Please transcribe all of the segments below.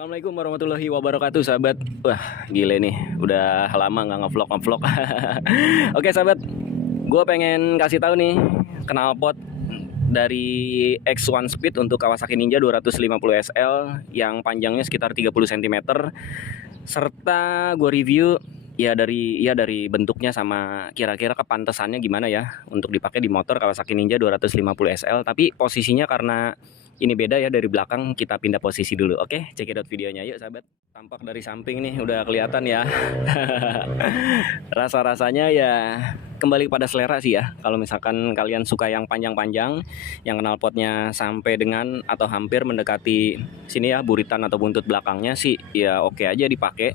Assalamualaikum warahmatullahi wabarakatuh, sahabat. Wah, gile nih, udah lama nggak ngevlog. Oke, sahabat, gue pengen kasih tahu nih knalpot dari X1 Speed untuk Kawasaki Ninja 250 SL yang panjangnya sekitar 30 cm, serta gue review dari bentuknya sama kira-kira kepantasannya gimana ya untuk dipakai di motor Kawasaki Ninja 250 SL. Tapi posisinya karena ini beda ya dari belakang, kita pindah posisi dulu. Oke, cekidot videonya yuk, sahabat. Tampak dari samping nih udah kelihatan ya. Rasa-rasanya ya kembali pada selera sih ya. Kalau misalkan kalian suka yang panjang-panjang, yang knalpotnya sampai dengan atau hampir mendekati sini ya, buritan atau buntut belakangnya sih ya oke aja dipakai.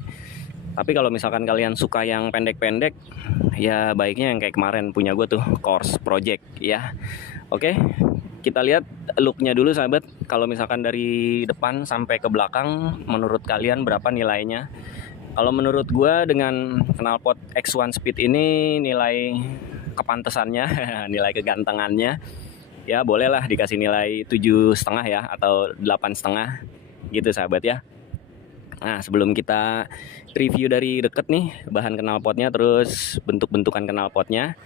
Tapi kalau misalkan kalian suka yang pendek-pendek, ya baiknya yang kayak kemarin punya gue tuh, Course Project ya. Oke, kita lihat looknya dulu, sahabat. Kalau misalkan dari depan sampai ke belakang, menurut kalian berapa nilainya? Kalau menurut gue dengan knalpot X1 Speed ini, nilai kepantesannya, nilai kegantengannya, ya bolehlah dikasih nilai 7,5 ya, atau 8,5 gitu, sahabat ya. Nah, sebelum kita review dari deket nih bahan knalpotnya, terus bentuk-bentukan knalpotnya,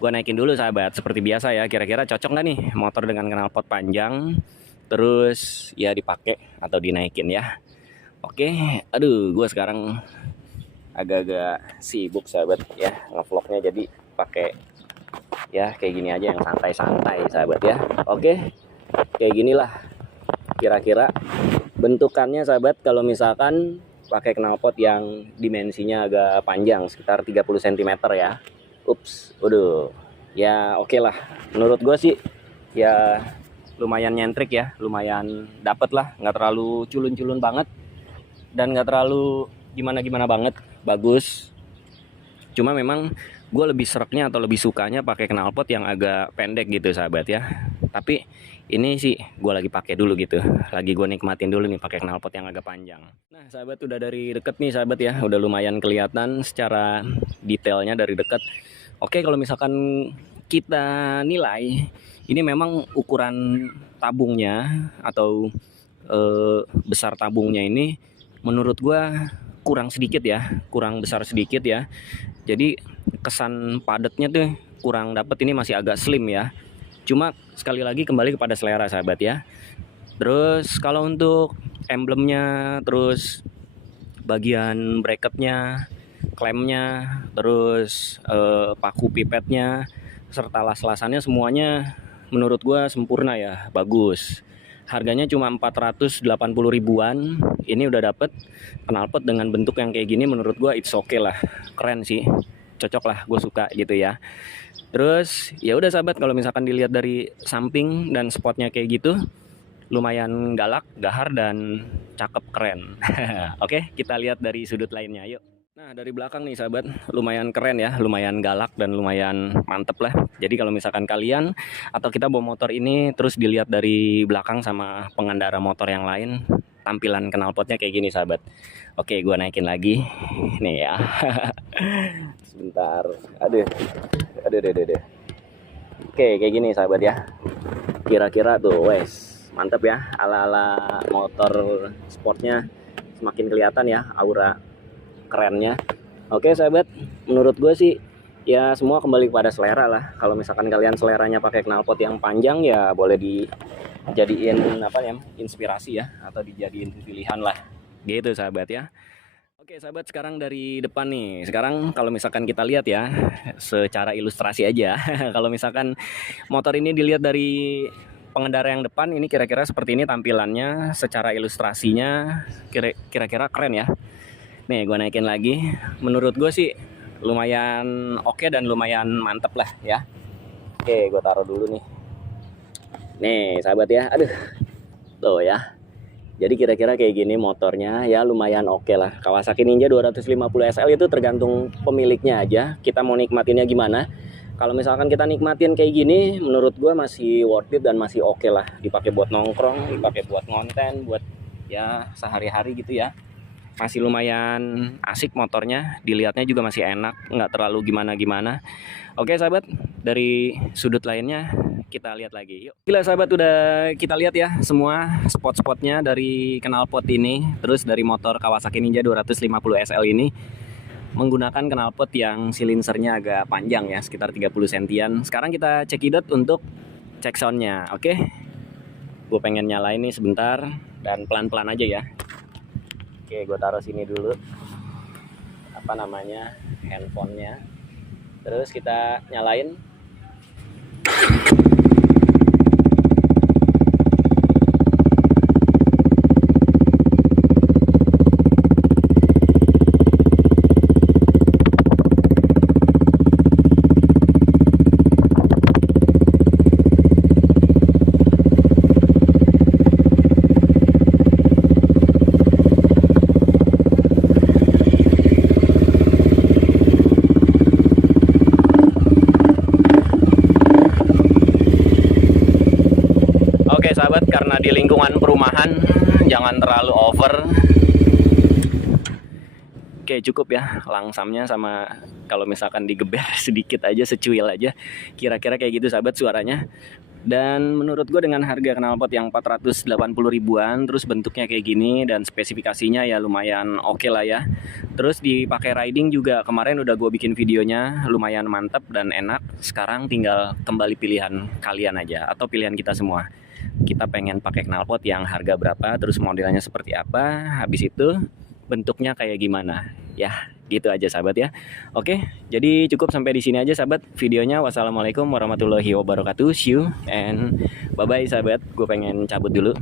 gue naikin dulu, sahabat. Seperti biasa ya, kira-kira cocok nggak nih motor dengan knalpot panjang terus ya dipakai atau dinaikin ya. Oke, aduh, gue sekarang agak-agak sibuk, sahabat ya, ngevlognya, jadi pakai ya kayak gini aja yang santai-santai, sahabat ya. Oke, kayak ginilah kira-kira bentukannya, sahabat, kalau misalkan pakai knalpot yang dimensinya agak panjang, sekitar 30 cm ya. Ups, waduh, ya oke lah. Menurut gue sih ya lumayan nyentrik ya, lumayan dapet lah, nggak terlalu culun-culun banget dan nggak terlalu gimana-gimana banget, bagus. Cuma memang gue lebih sereknya atau lebih sukanya pakai knalpot yang agak pendek gitu, sahabat ya. Tapi ini sih gue lagi pakai dulu gitu, lagi gue nikmatin dulu nih pakai knalpot yang agak panjang. Nah, sahabat, udah dari deket nih, sahabat ya, udah lumayan kelihatan secara detailnya dari deket. Oke, kalau misalkan kita nilai, ini memang ukuran tabungnya atau besar tabungnya ini menurut gue kurang sedikit ya, kurang besar sedikit ya. Jadi kesan padatnya tuh kurang dapet, ini masih agak slim ya. Cuma sekali lagi kembali kepada selera, sahabat ya. Terus kalau untuk emblemnya, terus bagian bracketnya, klemnya, terus paku pipetnya, serta las-lasannya, semuanya menurut gua sempurna ya, bagus. Harganya cuma 480 ribuan. Ini udah dapet knalpot dengan bentuk yang kayak gini, menurut gua it's okay lah, keren sih, cocok lah, gue suka gitu ya. Terus ya udah, sahabat, kalau misalkan dilihat dari samping dan spotnya kayak gitu, lumayan galak, gahar, dan cakep, keren. Oke, kita lihat dari sudut lainnya, yuk. Nah, dari belakang nih, sahabat, lumayan keren ya, lumayan galak dan lumayan mantep lah. Jadi kalau misalkan kalian atau kita bawa motor ini terus dilihat dari belakang sama pengendara motor yang lain, tampilan knalpotnya kayak gini, sahabat. Oke, gue naikin lagi nih ya. Sebentar, aduh. Oke, kayak gini, sahabat ya. Kira-kira tuh, wes, mantep ya, ala-ala motor sportnya semakin kelihatan ya aura kerennya. Oke, sahabat, menurut gue sih ya semua kembali kepada selera lah. Kalau misalkan kalian seleranya pakai knalpot yang panjang, ya boleh dijadiin apa ya, inspirasi ya, atau dijadiin pilihan lah gitu, sahabat ya. Oke, sahabat, sekarang dari depan nih. Sekarang kalau misalkan kita lihat ya, secara ilustrasi aja. Kalau misalkan motor ini dilihat dari pengendara yang depan, ini kira-kira seperti ini tampilannya. Secara ilustrasinya kira-kira keren ya. Nih, gue naikin lagi. Menurut gue sih lumayan oke dan lumayan mantep lah ya. Oke, gue taruh dulu nih. Nih, sahabat ya. Aduh, tuh ya. Jadi kira-kira kayak gini motornya, ya lumayan oke lah. Kawasaki Ninja 250 SL itu tergantung pemiliknya aja, kita mau nikmatinnya gimana. Kalau misalkan kita nikmatin kayak gini, menurut gue masih worth it dan masih oke lah. Dipakai buat nongkrong, dipakai buat ngonten, buat ya sehari-hari gitu ya. Masih lumayan asik motornya, dilihatnya juga masih enak, nggak terlalu gimana-gimana. Oke, sahabat, dari sudut lainnya kita lihat lagi. Yuk. Gila sahabat, udah kita lihat ya semua spot-spotnya dari knalpot ini. Terus dari motor Kawasaki Ninja 250 SL ini menggunakan knalpot yang silinsernya agak panjang ya, sekitar 30 sentian. Sekarang kita cekidot untuk cek soundnya, oke? Gue pengen nyalain nih sebentar dan pelan-pelan aja ya. Oke, gue taruh sini dulu. Apa namanya? Handphonenya. Terus kita nyalain. Oke sahabat, karena di lingkungan perumahan jangan terlalu over. Oke cukup ya langsamnya, sama kalau misalkan digeber sedikit aja, secuil aja, kira-kira kayak gitu sahabat suaranya. Dan menurut gue dengan harga knalpot yang 480 ribuan, terus bentuknya kayak gini dan spesifikasinya ya lumayan oke lah ya. Terus dipakai riding juga, kemarin udah gue bikin videonya, lumayan mantep dan enak. Sekarang tinggal kembali pilihan kalian aja atau pilihan kita semua. Kita pengen pakai knalpot yang harga berapa, terus modelnya seperti apa, habis itu bentuknya kayak gimana. Ya, gitu aja sahabat ya. Oke, jadi cukup sampai di sini aja sahabat videonya. Wassalamualaikum warahmatullahi wabarakatuh. See you and bye bye sahabat. Gue pengen cabut dulu.